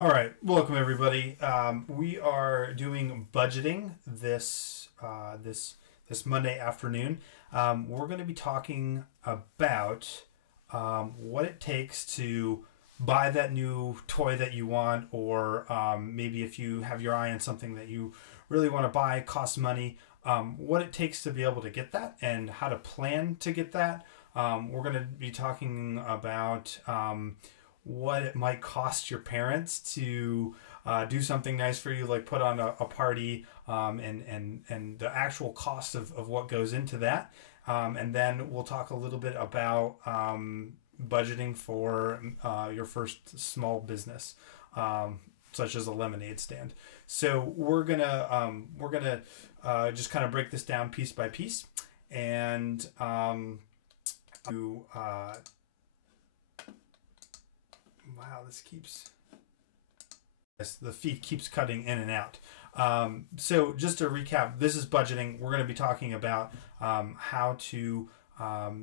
All right, welcome everybody. We are doing budgeting this Monday afternoon. We're going to be talking about what it takes to buy that new toy that you want, or maybe if you have your eye on something that you really want to buy, costs money. What it takes to be able to get that, and how to plan to get that. We're going to be talking about what it might cost your parents to do something nice for you, like put on a party, and the actual cost of what goes into that. And then we'll talk a little bit about budgeting for your first small business, such as a lemonade stand. So we're gonna just kind of break this down piece by piece, and to wow, the feed keeps cutting in and out. So just to recap, this is budgeting. We're going to be talking about how to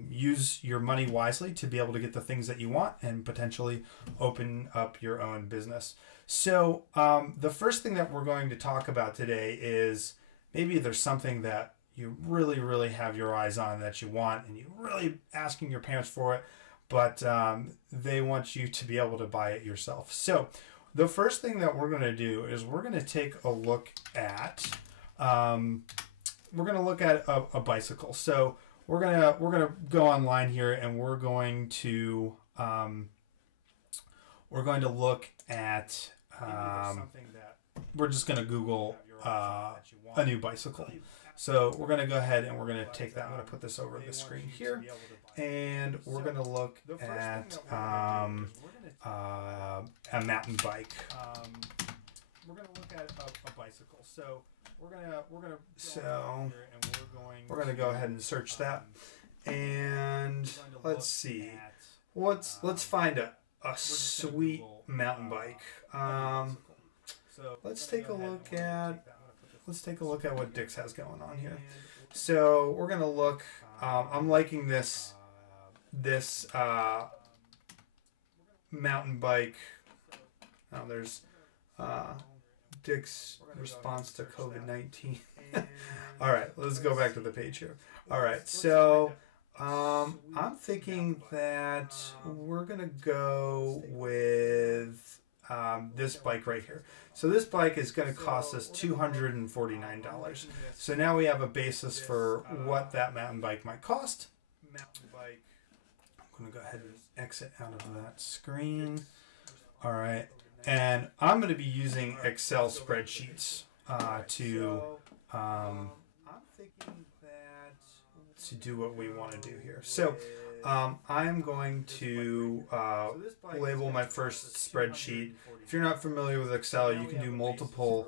use your money wisely to be able to get the things that you want and potentially open up your own business. So the first thing that we're going to talk about today is maybe there's something that you really, really have your eyes on that you want, and you're really asking your parents for it, but they want you to be able to buy it yourself. So the first thing that we're going to do is we're going to take a look at a bicycle. So we're gonna go online here, and we're going to look at we're just going to Google a new bicycle. So we're going to go ahead and we're going to take that. I'm going to put this over the screen here, and we're going to look at a mountain bike. We're going to look at a bicycle. So we're going to go ahead and search that, and let's see. Let's find a sweet mountain bike. Let's take a look at what Dick's has going on here. So we're gonna look. I'm liking this mountain bike. There's Dick's response to COVID-19. All right, let's go back to the page here. All right, so I'm thinking that we're gonna go with this bike right here. So this bike is going to cost us $249. So now we have a basis for what that mountain bike might cost. I'm going to go ahead and exit out of that screen. All right. And I'm going to be using Excel spreadsheets to do what we want to do here. So I'm going to label my first spreadsheet. If you're not familiar with Excel, you can do multiple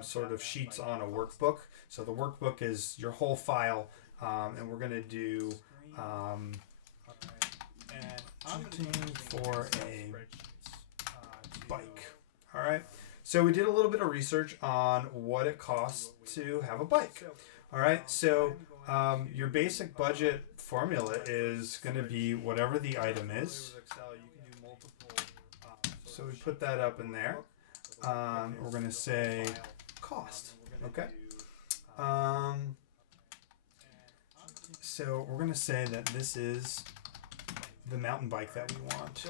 sort of sheets on a workbook. So the workbook is your whole file, and we're going to do budgeting for a bike. All right. So we did a little bit of research on what it costs to have a bike. All right. So your basic budget formula is going to be whatever the item is. So we put that up in there. We're going to say cost. Okay. So we're going to say that this is the mountain bike that we want.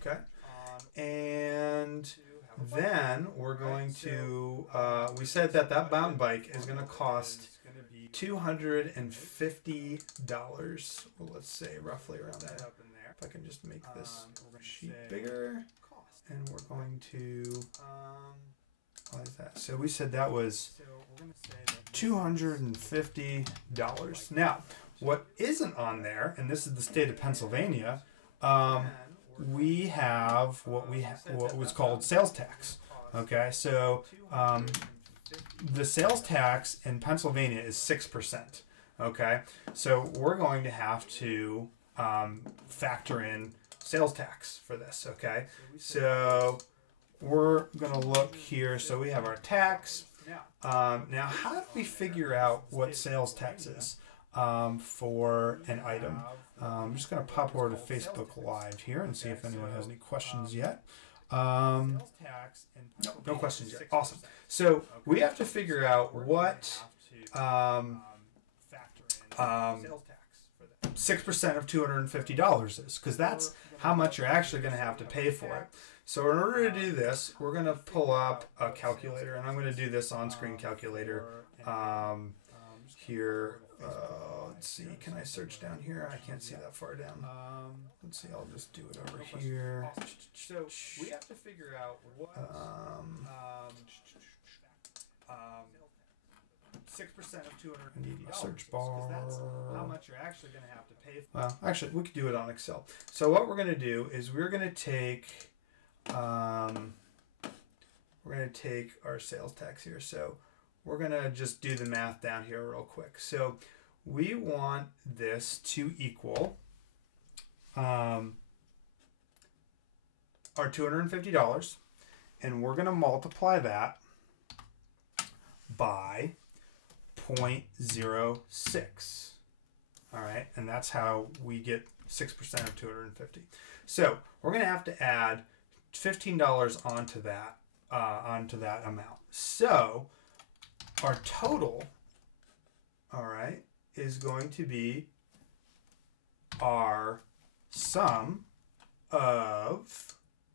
Okay. And then we're going to, we said that mountain bike is going to cost $250. Well, let's say roughly around that. If I can just make this sheet bigger. And we're going to, what is that? So we said that was $250. Now, what isn't on there, and this is the state of Pennsylvania, we have what was called sales tax. Okay, so the sales tax in Pennsylvania is 6%. Okay, so we're going to have to factor in sales tax for this. Okay, so we're going to look here. So we have our tax. Now, how do we figure out what sales tax is for an item? I'm just going to pop over to Facebook Live here and see if anyone has any questions yet. Sales tax and no questions yet. Awesome. So we have to figure out what 6% of $250 is, because that's how much you're actually going to have to pay for it. So in order to do this, we're going to pull up a calculator, and I'm going to do this on-screen calculator here. Let's see, can I search down here? I can't see that far down. Let's see, I'll just do it over here. So we have to figure out what 6% of $250. I need a search bar. That's how much you're actually going to have to pay for. Well, actually, we could do it on Excel. So what we're going to do is we're going to take our sales tax here. So we're going to just do the math down here real quick. So we want this to equal our $250, and we're going to multiply that by 0.06. All right, and that's how we get 6% of 250. So we're going to have to add $15 onto that amount. So our total, all right, is going to be our sum of,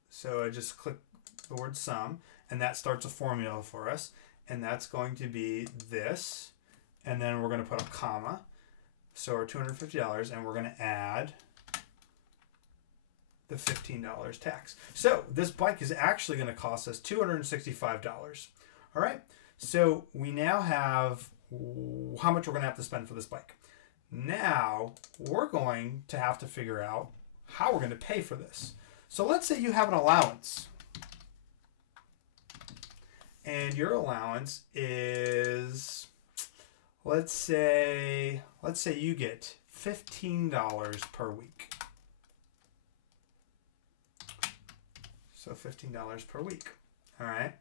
so I just click the word sum, and that starts a formula for us, and that's going to be this, and then we're going to put a comma, so our $250, and we're going to add the $15 tax. So this bike is actually going to cost us $265. All right, so we now have how much we're going to have to spend for this bike. Now we're going to have to figure out how we're going to pay for this. So let's say you have an allowance, and your allowance is, let's say you get $15 per week. So $15 per week. All right.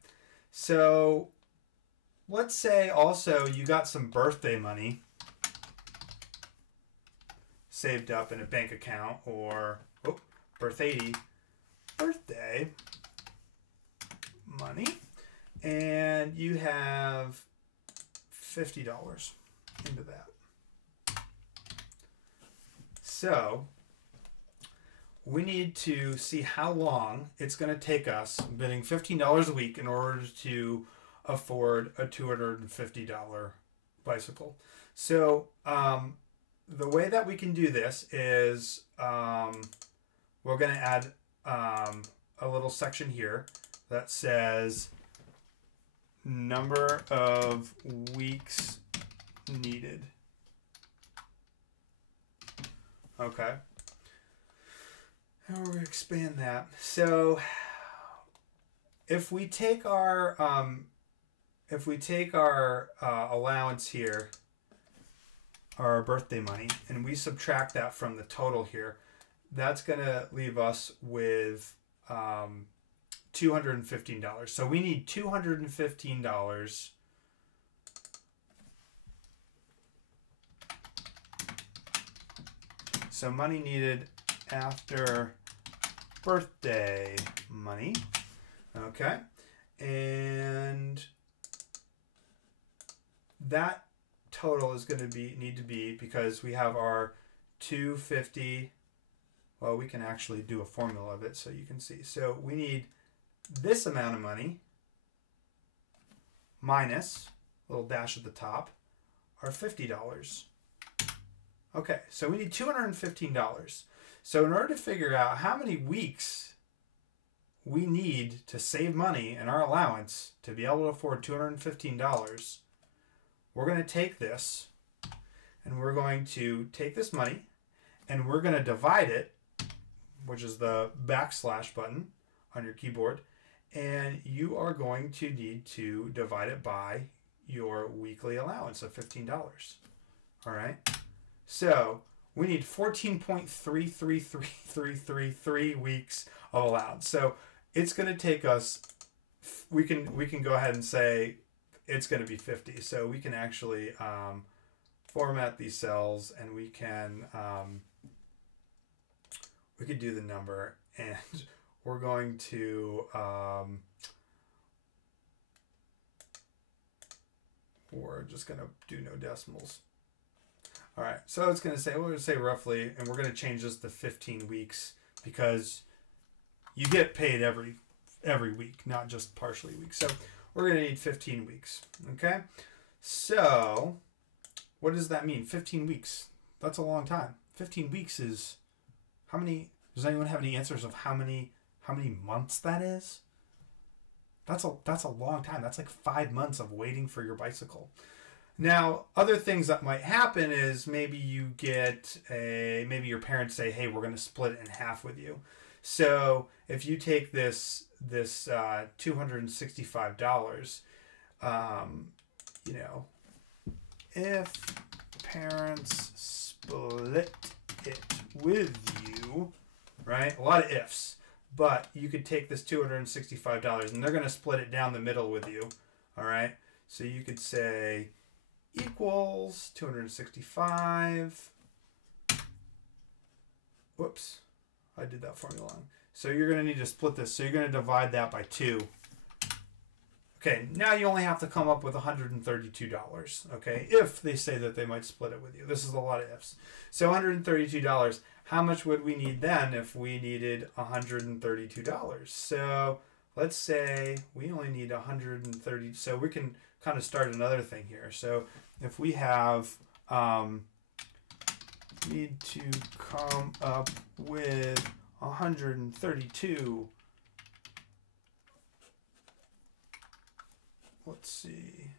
So let's say also you got some birthday money saved up in a bank account, or birthday money, and you have $50 into that. So we need to see how long it's going to take us bidding $15 a week in order to afford a $250 bicycle. So the way that we can do this is we're going to add a little section here that says number of weeks needed. Okay. And we're going to expand that. So if we take our allowance here, our birthday money, and we subtract that from the total here, that's going to leave us with $215. So we need $215. So money needed after birthday money. Okay. And that total is going to need to be, because we have our 250. Well, we can actually do a formula of it so you can see. So we need this amount of money minus a little dash at the top, our $50. Okay, so we need $215. So in order to figure out how many weeks we need to save money in our allowance to be able to afford $215, we're going to take this, and we're going to take this money, and we're going to divide it, which is the backslash button on your keyboard, and you are going to need to divide it by your weekly allowance of $15. All right? So we need 14.333333 weeks of allowance. So it's going to take us, we can go ahead and say it's going to be 50. So we can actually format these cells, and we could do the number, and we're going to we're just going to do no decimals. All right, so it's going to say, we're going to say roughly, and we're going to change this to 15 weeks because you get paid every week, not just partially weeks. So we're going to need 15 weeks, okay? So what does that mean? 15 weeks. That's a long time. 15 weeks is how many? Does anyone have any answers of how many months that is? That's a long time. That's like 5 months of waiting for your bicycle. Now, other things that might happen is maybe you get maybe your parents say, "Hey, we're going to split it in half with you." So if you take this $265, if parents split it with you, right? A lot of ifs, but you could take this $265 and they're going to split it down the middle with you, all right? So you could say equals 265. Whoops, I did that formula wrong. So you're going to need to split this. So you're going to divide that by 2. Okay, now you only have to come up with $132, okay, if they say that they might split it with you. This is a lot of ifs. So $132, how much would we need then if we needed $132? So let's say we only need 130, so we can kind of start another thing here. So if we have, need to come up with 132, let's see.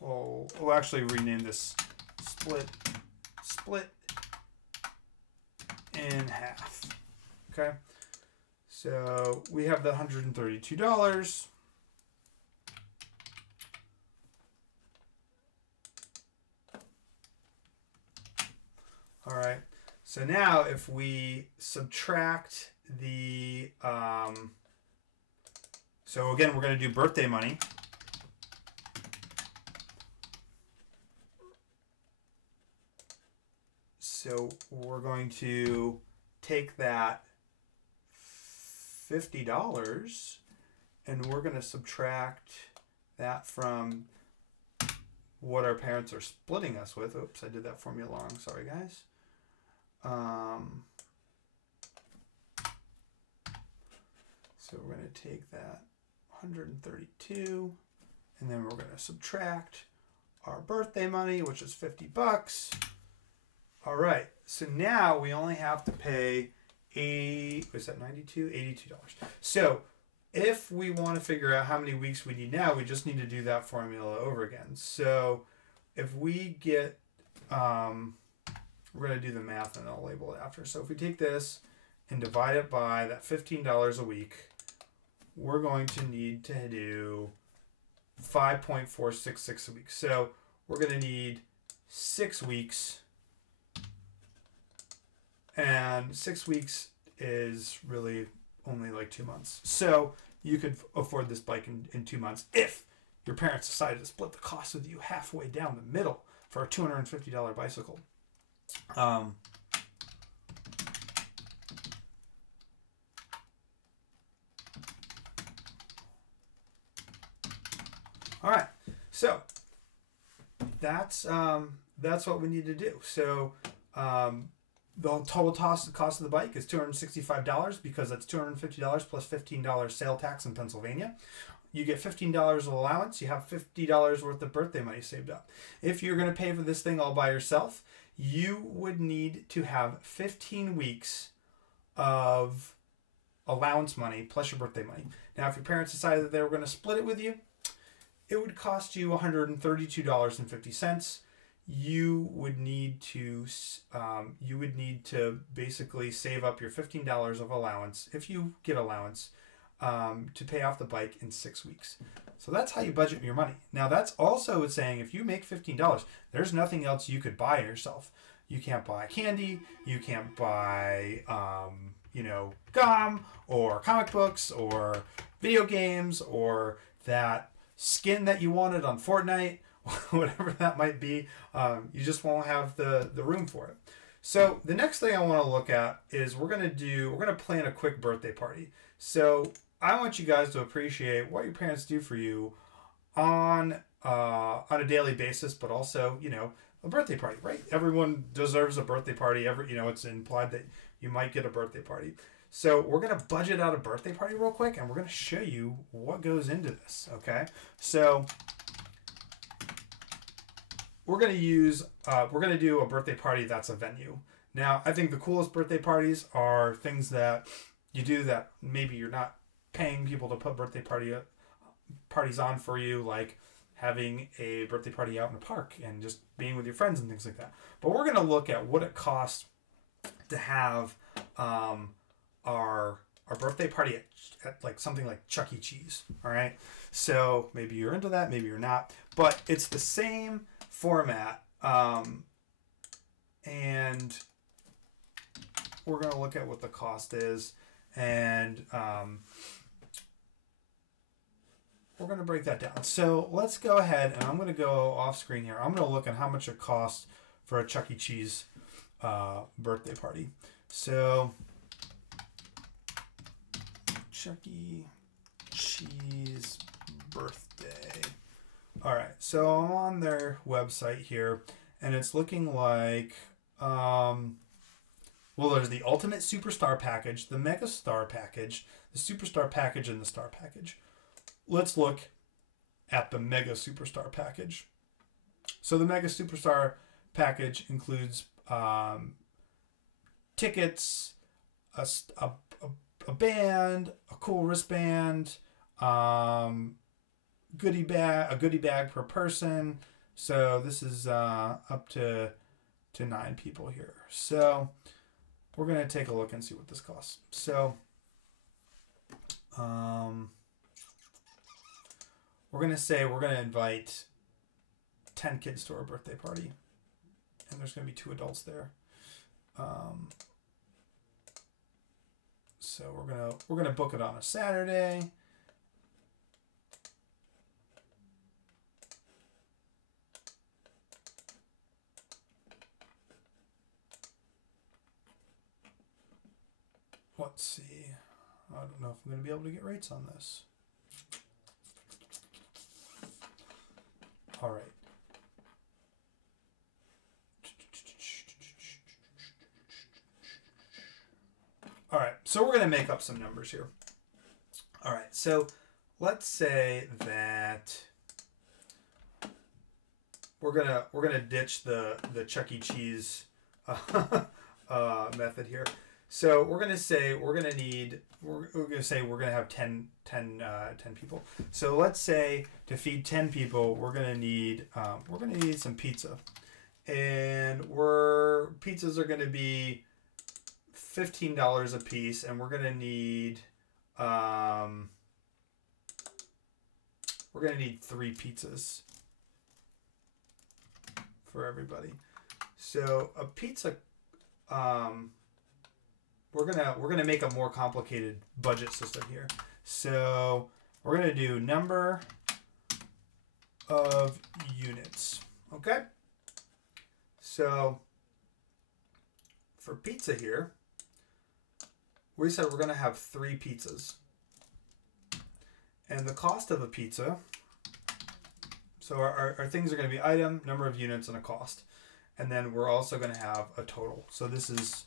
We'll actually rename this split in half. Okay. So we have the $132. All right. So now if we subtract the so again, we're going to do birthday money. So we're going to take that $50 and we're going to subtract that from what our parents are splitting us with. Oops, I did that formula wrong. Sorry, guys. So we're going to take that 132 and then we're going to subtract our birthday money, which is $50. All right, so now we only have to pay $82? So if we want to figure out how many weeks we need now, we just need to do that formula over again. So if we get, we're going to do the math and I'll label it after. So if we take this and divide it by that $15 a week, we're going to need to do 5.466 a week. So we're going to need 6 weeks. And 6 weeks is really only like 2 months. So you could afford this bike in 2 months if your parents decided to split the cost with you halfway down the middle for a $250 bicycle. All right, so that's what we need to do. So the total cost of the bike is $265 because that's $250 plus $15 sale tax in Pennsylvania. You get $15 of allowance. You have $50 worth of birthday money saved up. If you're going to pay for this thing all by yourself, you would need to have 15 weeks of allowance money plus your birthday money. Now, if your parents decided that they were going to split it with you, it would cost you $132.50. You would need to basically save up your $15 of allowance, if you get allowance, to pay off the bike in 6 weeks. So that's how you budget your money. Now that's also saying if you make $15, there's nothing else you could buy yourself. You can't buy candy. You can't buy gum or comic books or video games or that skin that you wanted on Fortnite. Whatever that might be, you just won't have the room for it. So the next thing I want to look at is we're gonna plan a quick birthday party. So I want you guys to appreciate what your parents do for you on a daily basis, but also, you know, a birthday party, right? Everyone deserves a birthday party. It's implied that you might get a birthday party. So we're gonna budget out a birthday party real quick, and we're gonna show you what goes into this. Okay, so we're gonna do a birthday party that's a venue. Now, I think the coolest birthday parties are things that you do that maybe you're not paying people to put birthday parties on for you, like having a birthday party out in a park and just being with your friends and things like that. But we're going to look at what it costs to have our birthday party at like something like Chuck E. Cheese. All right. So maybe you're into that, maybe you're not, but it's the same format. And we're going to look at what the cost is, and we're going to break that down. So let's go ahead, and I'm going to go off screen here. I'm going to look at how much it costs for a Chuck E. Cheese birthday party. So Chuck E. Cheese birthday. All right, so I'm on their website here, and it's looking like, well, there's the Ultimate Superstar Package, the Mega Star Package, the Superstar Package, and the Star Package. Let's look at the Mega Superstar Package. So the Mega Superstar Package includes tickets, a band, a cool wristband, a goodie bag per person. So this is up to 9 people here. So we're going to take a look and see what this costs. So we're going to say we're going to invite 10 kids to our birthday party, and there's going to be 2 adults there. So we're gonna book it on a Saturday. Let's see. I don't know if I'm going to be able to get rates on this. All right. All right, so we're going to make up some numbers here. All right, so let's say that we're gonna ditch the Chuck E. Cheese method here. So we're gonna say we're gonna have 10 people. So let's say to feed 10 people, we're gonna need some pizza, and pizzas are gonna be $15 a piece, and we're gonna need 3 pizzas for everybody. So a pizza, we're gonna make a more complicated budget system here. So we're gonna do number of units. Okay. So for pizza here, we said we're gonna have 3 pizzas, and the cost of a pizza. So our things are going to be item, number of units, and a cost. And then we're also going to have a total. So this is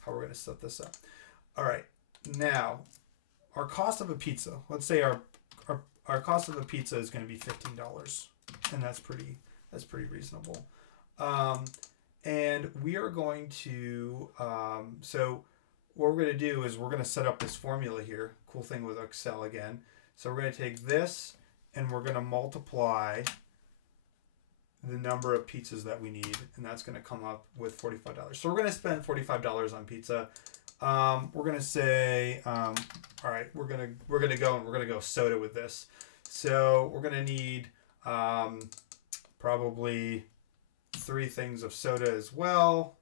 how we're going to set this up. All right. Now, our cost of a pizza. Let's say our cost of a pizza is going to be $15, and that's pretty reasonable. And we are going to so what we're going to do is we're going to set up this formula here. Cool thing with Excel again. So we're going to take this, and we're going to multiply the number of pizzas that we need, and that's going to come up with $45. So we're going to spend $45 on pizza. We're going to say, all right, we're going to go soda with this. So we're going to need probably 3 things of soda as well,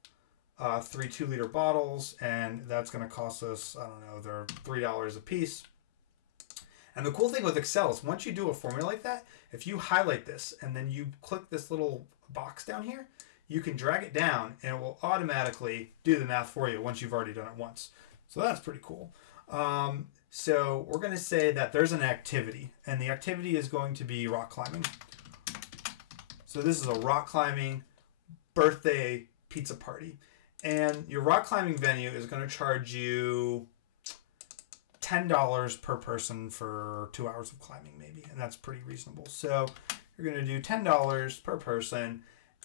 3 2-liter bottles, and that's going to cost us, I don't know, they're $3 a piece. And the cool thing with Excel is once you do a formula like that, if you highlight this and then you click this little box down here, you can drag it down and it will automatically do the math for you once you've already done it once. So that's pretty cool. So we're going to say that there's an activity, and the activity is going to be rock climbing. So this is a rock climbing birthday pizza party. And your rock climbing venue is going to charge you $10 per person for 2 hours of climbing, maybe. And that's pretty reasonable. So you're going to do $10 per person,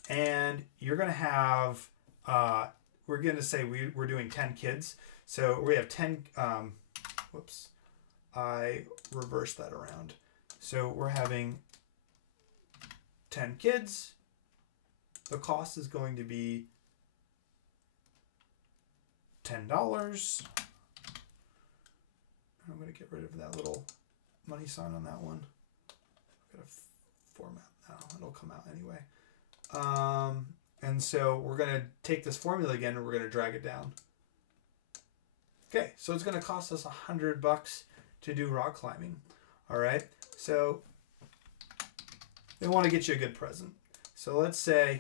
and you're going to have, we're going to say we're doing 10 kids. So we have 10, whoops, I reversed that around. So we're having 10 kids. The cost is going to be $10. I'm going to get rid of that little money sign on that one. I've got to format now. It'll come out anyway. And so we're going to take this formula again and we're going to drag it down. Okay, so it's going to cost us $100 to do rock climbing. All right, so they want to get you a good present. So let's say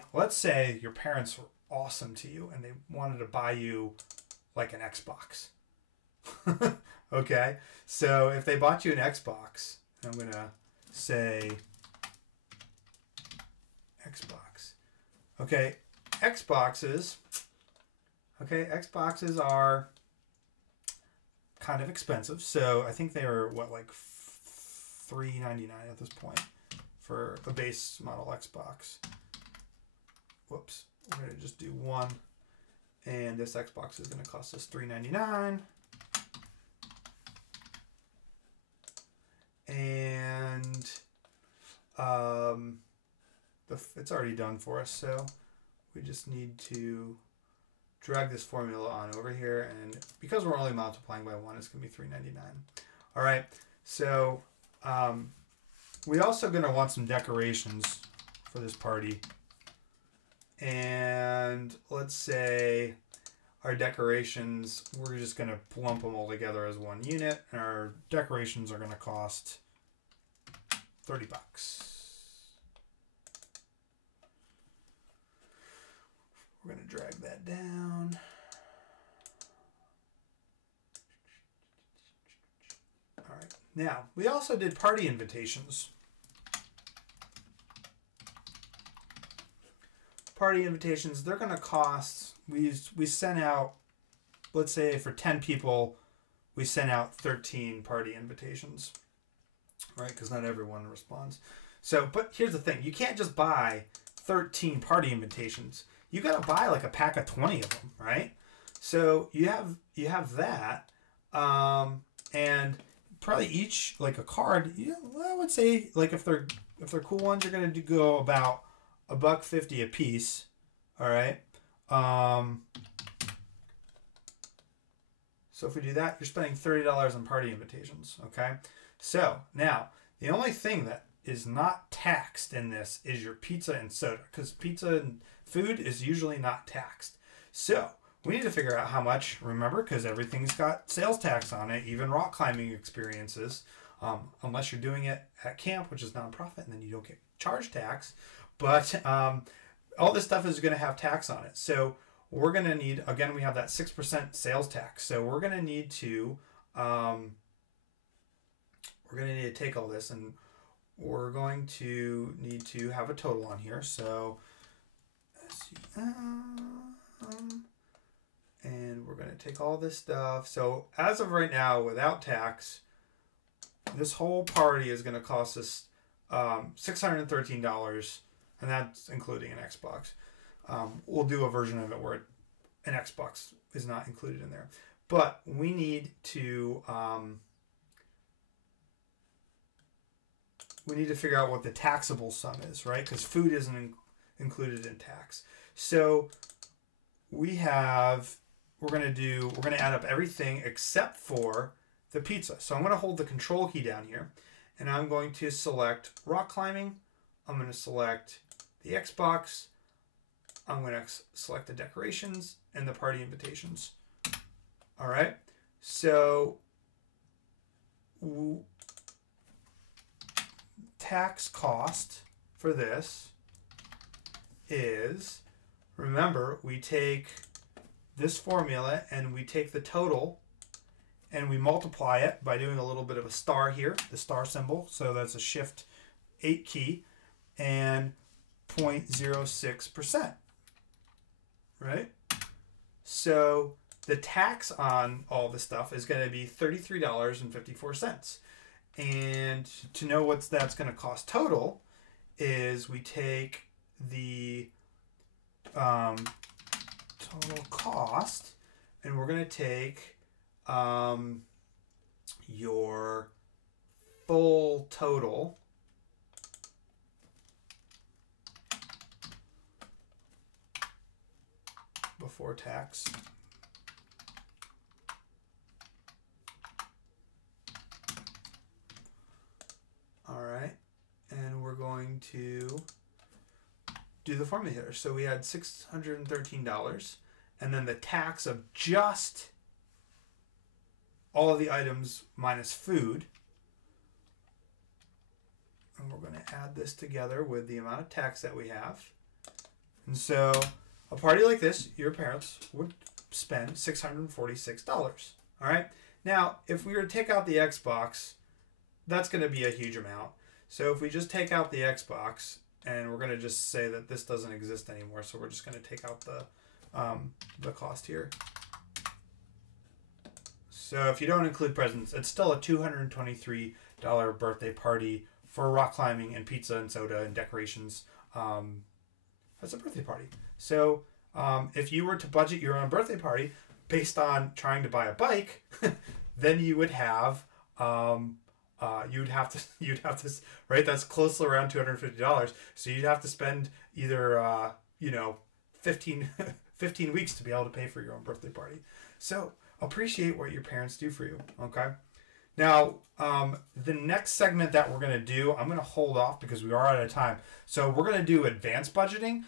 your parents were awesome to you and they wanted to buy you like an Xbox. Okay, so if they bought you an Xbox, I'm going to say Xbox. Okay, Xboxes are kind of expensive. So I think they are what, like $3.99 at this point for a base model Xbox. Whoops, we're going to just do one. And this Xbox is going to cost us $3.99. And it's already done for us, so we just need to drag this formula on over here, and because we're only multiplying by 1, it's going to be $3.99. All right, so we also going to want some decorations for this party. And let's say our decorations, we're just going to lump them all together as one unit, and our decorations are going to cost $30. We're going to drag that down. All right. Now, we also did party invitations. Party invitations, they're going to cost, we sent out, let's say for 10 people, we sent out 13 party invitations, right? Because not everyone responds. So, but here's the thing. You can't just buy 13 party invitations. You got to buy like a pack of 20 of them, right? So you have that, and probably each, like a card, I would say, like if they're cool ones, you're going to go about $1.50 a piece. All right. So if we do that, you're spending $30 on party invitations. Okay. So now the only thing that is not taxed in this is your pizza and soda, because pizza and food is usually not taxed. So we need to figure out how much, remember, because everything's got sales tax on it, even rock climbing experiences, unless you're doing it at camp, which is nonprofit, and then you don't get charge tax. But all this stuff is going to have tax on it. So we're going to need, again, we have that 6% sales tax. So we're going to need to, take all this, and we're going to need to have a total on here. So, and we're going to take all this stuff. So as of right now, without tax, this whole party is going to cost us $613. And that's including an Xbox. We'll do a version of it where an Xbox is not included in there. But we need to figure out what the taxable sum is, right? Because food isn't included in tax. So we're going to add up everything except for the pizza. So I'm going to hold the control key down here, and I'm going to select rock climbing. I'm going to select the Xbox, I'm going to select the decorations and the party invitations. All right, so tax cost for this is remember, we take this formula and we take the total and we multiply it by doing a little bit of a star here, the star symbol. So that's a shift 8 key and 0.06%, right? So the tax on all this stuff is going to be $33.54. And to know what that's going to cost total is we take the total cost and we're going to take your full total before tax. All right, and we're going to do the formula here. So we had $613, and then the tax of just all of the items minus food. And we're going to add this together with the amount of tax that we have. And so a party like this, your parents would spend $646. All right. Now, if we were to take out the Xbox, that's going to be a huge amount. So if we just take out the Xbox, and we're going to just say that this doesn't exist anymore, so we're just going to take out the cost here. So if you don't include presents, it's still a $223 birthday party for rock climbing and pizza and soda and decorations. As a birthday party. So if you were to budget your own birthday party based on trying to buy a bike, then you would have you'd have to right. That's close to around $250. So you'd have to spend either 15 weeks to be able to pay for your own birthday party. So appreciate what your parents do for you. Okay. Now, the next segment that we're going to do, I'm going to hold off because we are out of time. So we're going to do advanced budgeting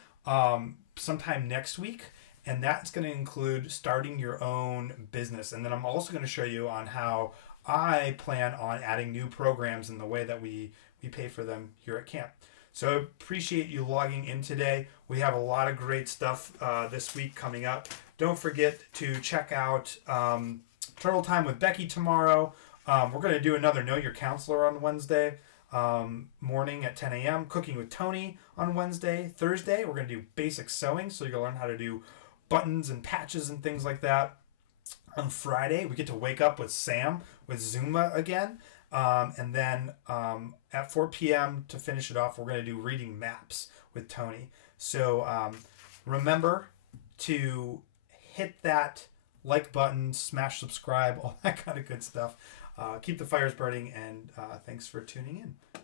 sometime next week. And that's going to include starting your own business. And then I'm also going to show you on how I plan on adding new programs in the way that we pay for them here at camp. So appreciate you logging in today. We have a lot of great stuff this week coming up. Don't forget to check out Turtle Time with Becky tomorrow. We're going to do another Know Your Counselor on Wednesday morning at 10 a.m. Cooking with Tony on Wednesday. Thursday, we're going to do basic sewing. So you're going to learn how to do buttons and patches and things like that. On Friday, we get to wake up with Sam with Zumba again. And then at 4 p.m. to finish it off, we're going to do reading maps with Tony. So remember to hit that like button, smash subscribe, all that kind of good stuff. Keep the fires burning, and thanks for tuning in.